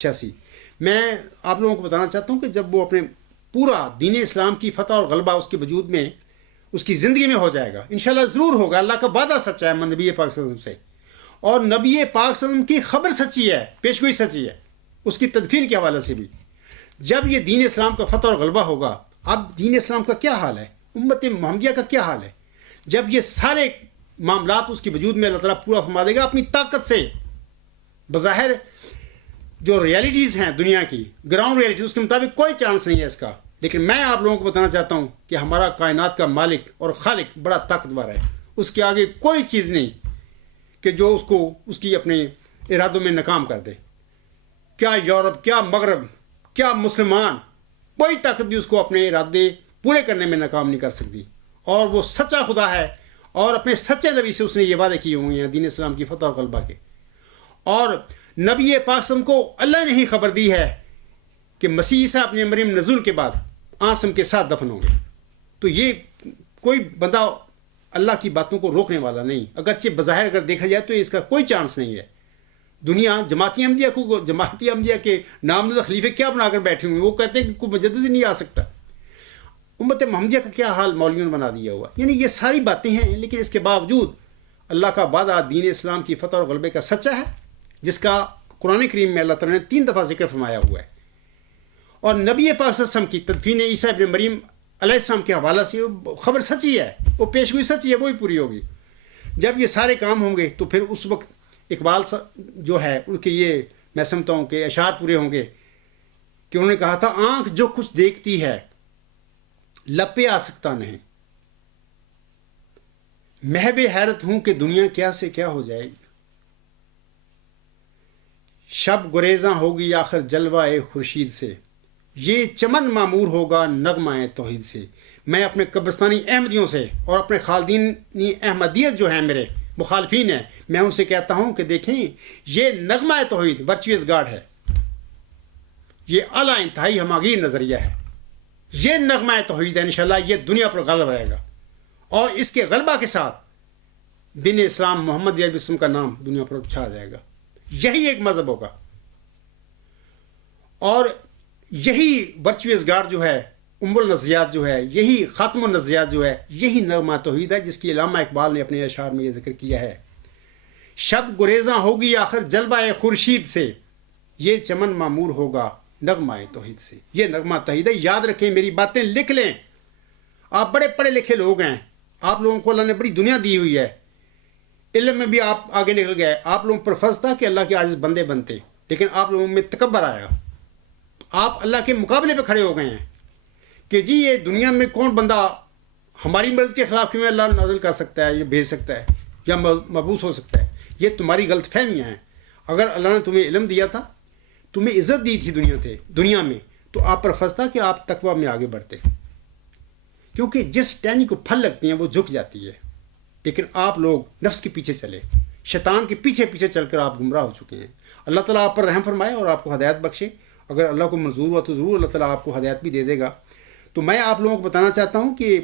86 میں آپ لوگوں کو بتانا چاہتا ہوں کہ جب وہ اپنے پورا دین اسلام کی فتح اور غلبہ اس کے وجود میں اس کی زندگی میں ہو جائے گا، انشاءاللہ ضرور ہوگا، اللہ کا وعدہ سچا ہے نبی پاک صلی اللہ علیہ وسلم سے، اور نبی پاک صلی اللہ علیہ وسلم کی خبر سچی ہے، پیشگوئی سچی ہے، اس کی تدفین کے حوالے سے بھی۔ جب یہ دین اسلام کا فتح اور غلبہ ہوگا، اب دین اسلام کا کیا حال ہے، امت محمدیہ کا کیا حال ہے؟ جب یہ سارے معاملات اس کے وجود میں اللہ تعالیٰ پورا فرما دے گا اپنی طاقت سے، بظاہر جو ریالٹیز ہیں دنیا کی گراؤنڈ ریالٹیز اس کے مطابق کوئی چانس نہیں ہے اس کا، لیکن میں آپ لوگوں کو بتانا چاہتا ہوں کہ ہمارا کائنات کا مالک اور خالق بڑا طاقتور ہے، اس کے آگے کوئی چیز نہیں کہ جو اس کو اس کی اپنے ارادوں میں ناکام کر دے۔ کیا یورپ، کیا مغرب، کیا مسلمان، کوئی طاقت بھی اس کو اپنے ارادے پورے کرنے میں ناکام نہیں کر سکتی، اور وہ سچا خدا ہے، اور اپنے سچے نبی سے اس نے یہ وعدے کیے ہوئے ہیں دین اسلام کی فتح اور غلبہ کے۔ اور نبی پاک صلی اللہ علیہ وسلم کو اللہ نے ہی خبر دی ہے کہ مسیح عیسیٰ اپنے مریم نزول کے بعد آسم کے ساتھ دفن ہوں گے، تو یہ کوئی بندہ اللہ کی باتوں کو روکنے والا نہیں، اگرچہ بظاہر اگر دیکھا جائے تو اس کا کوئی چانس نہیں ہے۔ دنیا جماعتی احمدیہ کے نامزدہ خلیفے کیا بنا کر بیٹھے ہوئے، وہ کہتے ہیں کہ کوئی مجدد ہی نہیں آ سکتا۔ امت محمدیہ کا کیا حال مولویوں نے بنا دیا ہوا، یعنی یہ ساری باتیں ہیں، لیکن اس کے باوجود اللہ کا وعدہ دین اسلام کی فتح اور غلبے کا سچا ہے، جس کا قرآن کریم میں اللہ تعالیٰ نے 3 دفعہ ذکر فرمایا ہوا ہے۔ اور نبی پاک صلی اللہ علیہ وسلم کی تدفین عیسیٰ ابن مریم علیہ السلام کے حوالہ سے خبر سچی ہے، وہ پیشگوئی سچی ہے، وہی پوری ہوگی۔ جب یہ سارے کام ہوں گے تو پھر اس وقت اقبال جو ہے ان کے یہ میں سمجھتا ہوں کہ اشعار پورے ہوں گے کہ انہوں نے کہا تھا، آنکھ جو کچھ دیکھتی ہے لب پہ آ سکتا نہیں، محب حیرت ہوں کہ دنیا کیا سے کیا ہو جائے گی، شب گریزاں ہوگی آخر جلوہ خورشید سے، یہ چمن معمور ہوگا نغمہ توحید سے۔ میں اپنے قبرستانی احمدیوں سے اور اپنے خالدینی احمدیت جو ہیں میرے مخالفین ہیں، میں ان سے کہتا ہوں کہ دیکھیں یہ نغمہ توحید ورچوئس گاڈ ہے، یہ اعلیٰ انتہائی ہماگیر نظریہ ہے، یہ نغمہ توحید ہے، انشاءاللہ یہ دنیا پر غالب رہے گا، اور اس کے غلبہ کے ساتھ دین اسلام محمد اسلم کا نام دنیا پر چھا جائے گا۔ یہی ایک مذہب ہوگا، اور یہی ورچوئس گاڈ جو ہے، ام النظریات جو ہے، یہی خاتم النظریات جو ہے، یہی نغمہ توحید ہے، جس کی علامہ اقبال نے اپنے اشعار میں یہ ذکر کیا ہے۔ شب گریزاں ہوگی آخر جلوہ خورشید سے، یہ چمن معمور ہوگا نغمہ توحید سے۔ یہ نغمہ توحید ہے، یاد رکھیں، میری باتیں لکھ لیں۔ آپ بڑے پڑھے لکھے لوگ ہیں، آپ لوگوں کو اللہ نے بڑی دنیا دی ہوئی ہے، علم میں بھی آپ آگے نکل گئے، آپ لوگوں پر فرض تھا کہ اللہ کے عاجز بندے بنتے، لیکن آپ لوگوں میں تکبر آیا، آپ اللہ کے مقابلے پہ کھڑے ہو گئے ہیں کہ جی یہ دنیا میں کون بندہ ہماری مرضی کے خلاف کیوں اللہ نازل کر سکتا ہے، یہ بھیج سکتا ہے یا مبعوث ہو سکتا ہے۔ یہ تمہاری غلط فہمیاں ہیں۔ اگر اللہ نے تمہیں علم دیا تھا، تمہیں عزت دی تھی دنیا میں، تو آپ پر فرض تھا کہ آپ تقویٰ میں آگے بڑھتے، کیونکہ جس ٹہنی کو پھل لگتی ہیں وہ جھک جاتی ہے، لیکن آپ لوگ نفس کے پیچھے چلے، شیطان کے پیچھے پیچھے چل کر آپ گمراہ ہو چکے ہیں۔ اللہ تعالیٰ آپ پر رحم فرمائے اور آپ کو ہدایت بخشے، اگر اللہ کو منظور ہوا تو ضرور اللہ تعالیٰ آپ کو ہدایت بھی دے دے گا۔ تو میں آپ لوگوں کو بتانا چاہتا ہوں کہ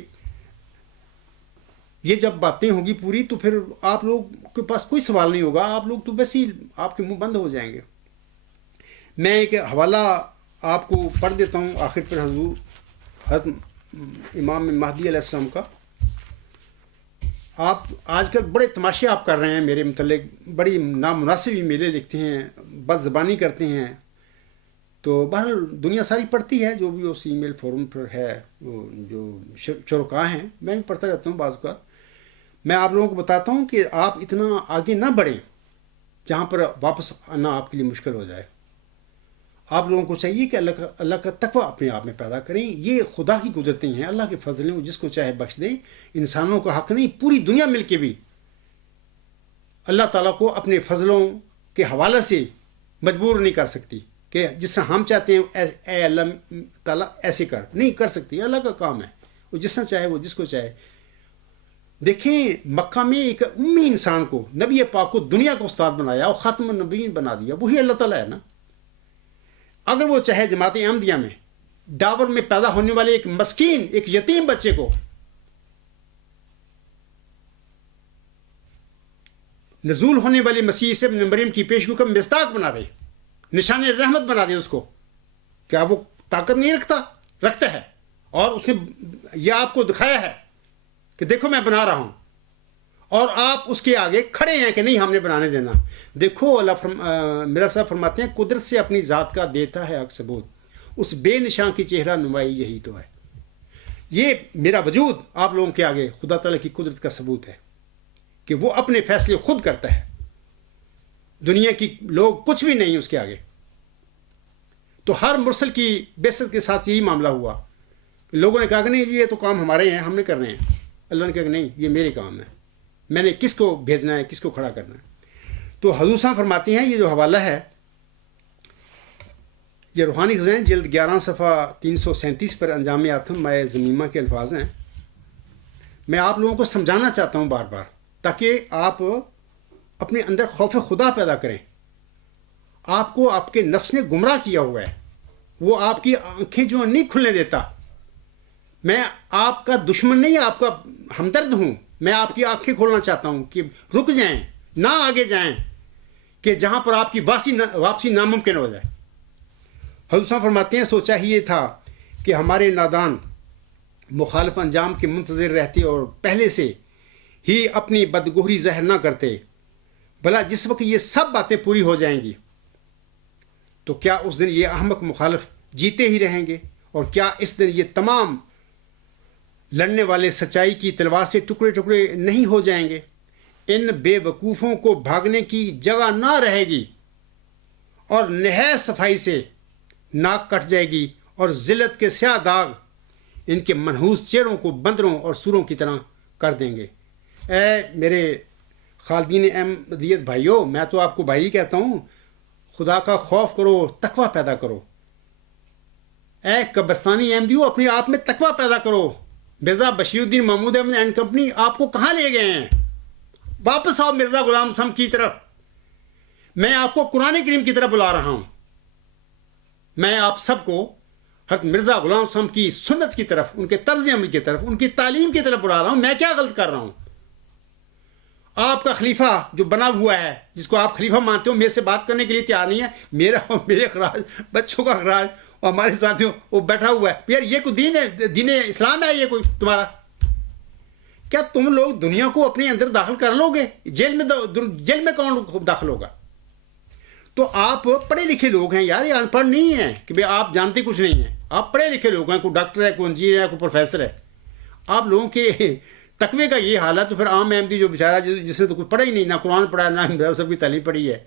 یہ جب باتیں ہوگی پوری تو پھر آپ لوگ کے پاس کوئی سوال نہیں ہوگا، آپ لوگ تو ویسے ہی آپ کے منہ بند ہو جائیں گے۔ میں ایک حوالہ آپ کو پڑھ دیتا ہوں آخر پر حضرت امام مہدی علیہ السلام کا۔ آپ آج کل بڑے تماشے آپ کر رہے ہیں میرے متعلق، بڑی نامناسب ای میلیں لکھتے ہیں، بد زبانی کرتے ہیں، تو بہرحال دنیا ساری پڑھتی ہے جو بھی اس ای میل فورم پر ہے، وہ جو شرکاء ہیں، میں بھی پڑھتا رہتا ہوں بعض اوقات۔ میں آپ لوگوں کو بتاتا ہوں کہ آپ اتنا آگے نہ بڑھیں جہاں پر واپس آنا آپ کے لیے مشکل ہو جائے۔ آپ لوگوں کو چاہیے کہ اللہ کا تقویٰ اپنے آپ میں پیدا کریں، یہ خدا کی قدرتیں ہیں، اللہ کے فضل ہیں، وہ جس کو چاہے بخش دے۔ انسانوں کا حق نہیں، پوری دنیا مل کے بھی اللہ تعالیٰ کو اپنے فضلوں کے حوالے سے مجبور نہیں کر سکتی کہ جس سے ہم چاہتے ہیں اے اللہ تعالیٰ ایسے کر، نہیں کر سکتی، اللہ کا کام ہے، وہ جس سے چاہے وہ جس کو چاہے۔ دیکھیں مکہ میں ایک امی انسان کو نبی پاک کو دنیا کا استاد بنایا اور خاتم النبیین بنا دیا، وہی اللہ تعالیٰ ہے نا۔ اگر وہ چاہے جماعت احمدیہ میں ڈابر میں پیدا ہونے والے ایک مسکین، ایک یتیم بچے کو نزول ہونے والے مسیح عیسی ابن مریم کی پیشگو کا مصداق بنا دے، نشان رحمت بنا دیں اس کو. کیا وہ طاقت نہیں رکھتا ہے؟ اور اس نے یہ آپ کو دکھایا ہے کہ دیکھو میں بنا رہا ہوں، اور آپ اس کے آگے کھڑے ہیں کہ نہیں ہم نے بنانے دینا. دیکھو میرا صاحب فرماتے ہیں قدرت سے اپنی ذات کا دیتا ہے ثبوت، اس بے نشان کی چہرہ نمائی یہی تو ہے. یہ میرا وجود آپ لوگوں کے آگے خدا تعالیٰ کی قدرت کا ثبوت ہے کہ وہ اپنے فیصلے خود کرتا ہے. دنیا کی لوگ کچھ بھی نہیں اس کے آگے. تو ہر مرسل کی بعثت کے ساتھ یہی معاملہ ہوا. لوگوں نے کہا کہ نہیں یہ تو کام ہمارے ہیں، ہم نے کرنے ہیں. اللہ نے کہا کہ نہیں یہ میرے کام ہے، میں نے کس کو بھیجنا ہے، کس کو کھڑا کرنا ہے. تو حضور صاحب فرماتے ہیں یہ جو حوالہ ہے یہ روحانی خزائن جلد 11 صفحہ 337 پر انجام آتم مائع ضمیمہ کے الفاظ ہیں. میں آپ لوگوں کو سمجھانا چاہتا ہوں بار بار تاکہ آپ اپنے اندر خوف خدا پیدا کریں. آپ کو آپ کے نفس نے گمراہ کیا ہوا ہے، وہ آپ کی آنکھیں جو نہیں کھلنے دیتا. میں آپ کا دشمن نہیں، آپ کا ہمدرد ہوں. میں آپ کی آنکھیں کھولنا چاہتا ہوں کہ رک جائیں، نہ آگے جائیں، کہ جہاں پر آپ کی واپسی ناممکن ہو جائے. حضور صاحب فرماتے ہیں سوچا ہی یہ تھا کہ ہمارے نادان مخالف انجام کے منتظر رہتے اور پہلے سے ہی اپنی بدگہری ظاہر نہ کرتے. بھلا جس وقت یہ سب باتیں پوری ہو جائیں گی تو کیا اس دن یہ احمق مخالف جیتے ہی رہیں گے؟ اور کیا اس دن یہ تمام لڑنے والے سچائی کی تلوار سے ٹکڑے ٹکڑے نہیں ہو جائیں گے؟ ان بے وقوفوں کو بھاگنے کی جگہ نہ رہے گی اور نہایت صفائی سے ناک کٹ جائے گی اور ذلت کے سیاہ داغ ان کے منحوس چہروں کو بندروں اور سوروں کی طرح کر دیں گے. اے میرے خالدین احمدیت بھائیو، میں تو آپ کو بھائی کہتا ہوں، خدا کا خوف کرو، تقوی پیدا کرو. اے قبرستانی احمدیو، اپنے آپ میں تقوی پیدا کرو. مرزا بشیر الدین محمود احمد اینڈ کمپنی آپ کو کہاں لے گئے ہیں؟ واپس آؤ مرزا غلام سم کی طرف. میں آپ کو قرآن کریم کی طرف بلا رہا ہوں. میں آپ سب کو حضرت مرزا غلام سم کی سنت کی طرف، ان کے طرز عمل کی طرف، ان کی تعلیم کی طرف بلا رہا ہوں. میں کیا غلط کر رہا ہوں؟ آپ کا خلیفہ جو بنا ہوا ہے، جس کو آپ خلیفہ مانتے ہو، میرے سے بات کرنے کے لیے تیار نہیں ہے. میرا اور میرے اخراج، بچوں کا اخراج اور ہمارے ساتھیوں وہ بیٹھا ہوا ہے. یار یہ کوئی دین ہے؟ دین اسلام ہے یہ کوئی تمہارا؟ کیا تم لوگ دنیا کو اپنے اندر داخل کر لو گے؟ جیل میں کون داخل ہوگا؟ تو آپ پڑھے لکھے لوگ ہیں یار، یہ ان پڑھ نہیں ہیں کہ بھائی آپ جانتے کچھ نہیں ہیں. آپ پڑھے لکھے لوگ ہیں، کوئی ڈاکٹر ہے، کوئی انجینئر ہے، کوئی پروفیسر ہے. آپ لوگوں کے تقوی کا یہ حال ہے تو پھر عام احمدی جو بیچارہ جس نے تو کچھ پڑھا ہی نہیں، نہ قرآن پڑھا، نہ سب کی تعلیم پڑھی ہے،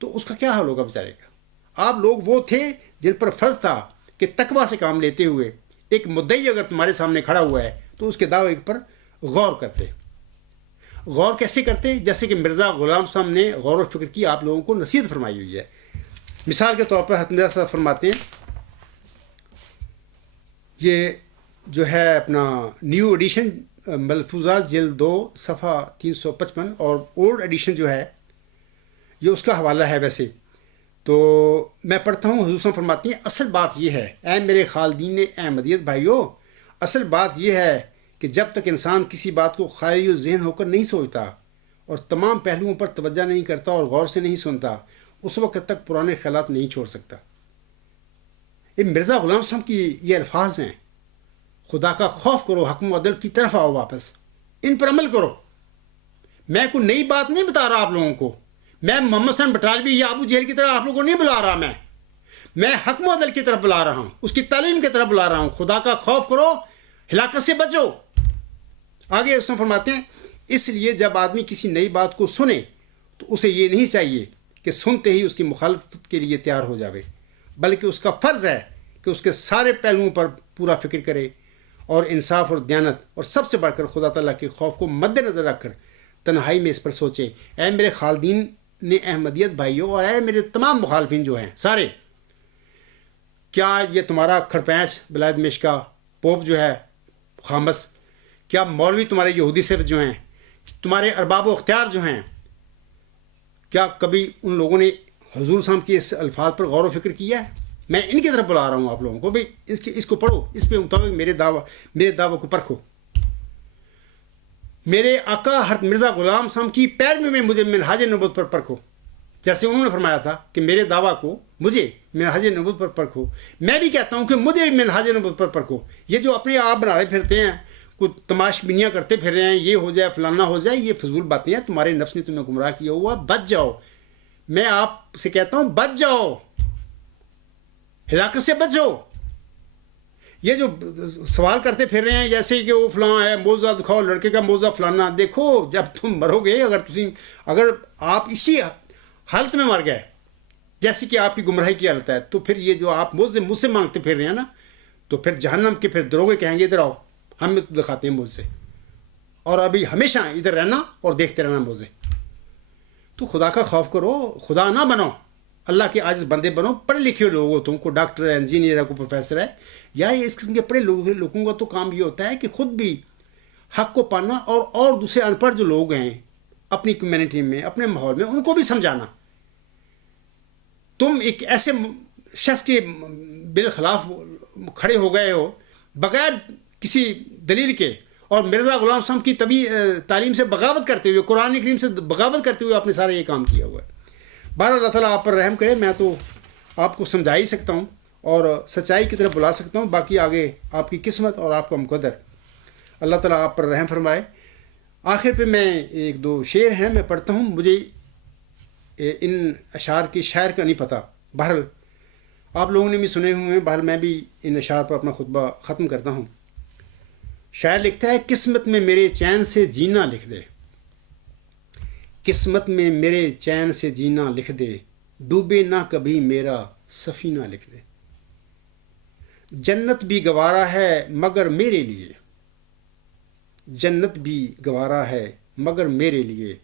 تو اس کا کیا حال ہوگا بیچارے کا؟ آپ لوگ وہ تھے جن پر فرض تھا کہ تقوی سے کام لیتے ہوئے ایک مدعی اگر تمہارے سامنے کھڑا ہوا ہے تو اس کے دعوے پر غور کرتے. غور کیسے کرتے؟ جیسے کہ مرزا غلام صاحب نے غور و فکر کی آپ لوگوں کو نصیحت فرمائی ہوئی ہے. مثال کے طور پر حضرت مرزا صاحب فرماتے ہیں، یہ جو ہے اپنا نیو ایڈیشن ملفوظات جلد 2 صفحہ 355 اور اولڈ ایڈیشن جو ہے یہ اس کا حوالہ ہے. ویسے تو میں پڑھتا ہوں. حضور صاحب فرماتے ہیں اصل بات یہ ہے، اے میرے خالدین احمدیت بھائیو، اصل بات یہ ہے کہ جب تک انسان کسی بات کو خالی ذہن ہو کر نہیں سوچتا اور تمام پہلوؤں پر توجہ نہیں کرتا اور غور سے نہیں سنتا، اس وقت تک پرانے خیالات نہیں چھوڑ سکتا. یہ مرزا غلام صاحب کی یہ الفاظ ہیں، خدا کا خوف کرو، حکم و عدل کی طرف آؤ، واپس ان پر عمل کرو. میں کوئی نئی بات نہیں بتا رہا آپ لوگوں کو. میں محمد حسن بٹالوی یا ابو جہل کی طرح آپ لوگوں کو نہیں بلا رہا. میں حکم و عدل کی طرف بلا رہا ہوں، اس کی تعلیم کی طرف بلا رہا ہوں. خدا کا خوف کرو، ہلاکت سے بچو. آگے اس میں فرماتے ہیں اس لیے جب آدمی کسی نئی بات کو سنے تو اسے یہ نہیں چاہیے کہ سنتے ہی اس کی مخالفت کے لیے تیار ہو جاوے، بلکہ اس کا فرض ہے کہ اس کے سارے پہلوؤں پر پورا فکر کرے اور انصاف اور دیانت اور سب سے بڑھ کر خدا تعالیٰ کے خوف کو مد نظر رکھ کر تنہائی میں اس پر سوچے. اے میرے خالدین نے احمدیت بھائیوں اور اے میرے تمام مخالفین جو ہیں سارے، کیا یہ تمہارا کھڑپینچ بلاد مشکا پوپ جو ہے خامس، کیا مولوی تمہارے یہودی صرف جو ہیں، تمہارے ارباب و اختیار جو ہیں، کیا کبھی ان لوگوں نے حضور صاحب کے اس الفاظ پر غور و فکر کیا ہے؟ میں ان کی طرف بلا رہا ہوں آپ لوگوں کو، بھائی اس کو پڑھو، اس پہ مطابق میرے دعوے کو پرکھو. میرے آقا حضرت مرزا غلام صاحب کی پیروی میں مجھے منہاج نبوت پر پرکھو. جیسے انہوں نے فرمایا تھا کہ میرے دعویٰ کو مجھے منہاج نبوت پر پرکھو، میں بھی کہتا ہوں کہ مجھے بھی منہاج نبوت پر پرکھو۔ یہ جو اپنے آپ بنائے پھرتے ہیں، کوئی تماش بینیاں کرتے پھر رہے ہیں، یہ ہو جائے فلانا ہو جائے، یہ فضول باتیں ہیں، تمہارے نفس نے تمہیں گمراہ کیا ہوا، بچ جاؤ۔ میں آپ سے کہتا ہوں بچ جاؤ، ہلاکت سے بچ جاؤ۔ یہ جو سوال کرتے پھر رہے ہیں جیسے کہ وہ فلاں ہے، موزہ دکھاؤ، لڑکے کا موزہ فلانا، دیکھو جب تم مرو گے، اگر آپ اسی حالت میں مر گئے جیسے کہ آپ کی گمراہی کی حالت ہے، تو پھر یہ جو آپ مجھ سے مانگتے پھر رہے ہیں نا، تو پھر جہنم کے پھر دروگے کہیں گے ادھر آؤ، ہم دکھاتے ہیں موزے، اور ابھی ہمیشہ ادھر رہنا اور دیکھتے رہنا موزے۔ تو خدا کا خوف کرو، خدا نہ بنو، اللہ کے عاجز بندے بنو۔ پڑھے لکھے لوگ ہو تم، کو ڈاکٹر ہے، انجینئر ہے، کوئی پروفیسر ہے، یار اس قسم کے پڑھے لوگوں کا تو کام یہ ہوتا ہے کہ خود بھی حق کو پانا اور دوسرے ان پڑھ جو لوگ ہیں اپنی کمیونٹی میں، اپنے ماحول میں، ان کو بھی سمجھانا۔ تم ایک ایسے شخص کے بالخلاف کھڑے ہو گئے ہو بغیر کسی دلیل کے، اور مرزا غلام صاحب کی تعلیم سے بغاوت کرتے ہوئے، قرآن کریم سے بغاوت کرتے ہوئے آپ نے سارا یہ کام کیا ہوا ہے۔ بہرحال اللہ تعالیٰ آپ پر رحم کرے۔ میں تو آپ کو سمجھا ہی سکتا ہوں اور سچائی کی طرف بلا سکتا ہوں، باقی آگے آپ کی قسمت اور آپ کا مقدر۔ اللہ تعالیٰ آپ پر رحم فرمائے۔ آخر پہ میں ایک دو شعر ہیں میں پڑھتا ہوں، مجھے ان اشعار کی شاعر کا نہیں پتہ، بہرحال آپ لوگوں نے بھی سنے ہوئے ہیں، بہرحال میں بھی ان اشعار پر اپنا خطبہ ختم کرتا ہوں۔ شاعر لکھتا ہے، قسمت میں میرے چین سے جینا لکھ دے، قسمت میں میرے چین سے جینا لکھ دے، ڈوبے نہ کبھی میرا سفینہ لکھ دے، جنت بھی گوارا ہے مگر میرے لیے، جنت بھی گوارا ہے مگر میرے لیے،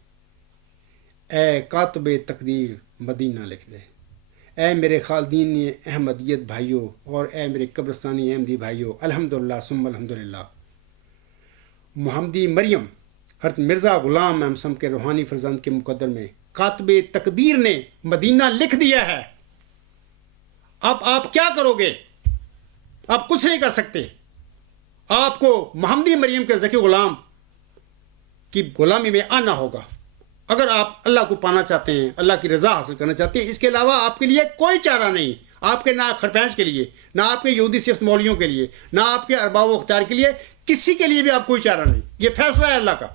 اے کاتب تقدیر مدینہ لکھ دے۔ اے میرے خالدین احمدیت بھائیوں اور اے میرے قبرستانی احمدی بھائیوں، الحمدللہ ثم الحمدللہ۔ محمدی مریم حضرت مرزا غلام احمد صاحب کے روحانی فرزند کے مقدر میں کاتب تقدیر نے مدینہ لکھ دیا ہے۔ اب آپ کیا کرو گے؟ آپ کچھ نہیں کر سکتے۔ آپ کو محمدی مریم کے ذکی غلام کی غلامی میں آنا ہوگا اگر آپ اللہ کو پانا چاہتے ہیں، اللہ کی رضا حاصل کرنا چاہتے ہیں۔ اس کے علاوہ آپ کے لیے کوئی چارہ نہیں، آپ کے نہ کھڑپینچ کے لیے، نہ آپ کے یہودی صفت مولیوں کے لیے، نہ آپ کے ارباب و اختیار کے لیے، کسی کے لیے بھی آپ کوئی چارہ نہیں۔ یہ فیصلہ ہے اللہ کا۔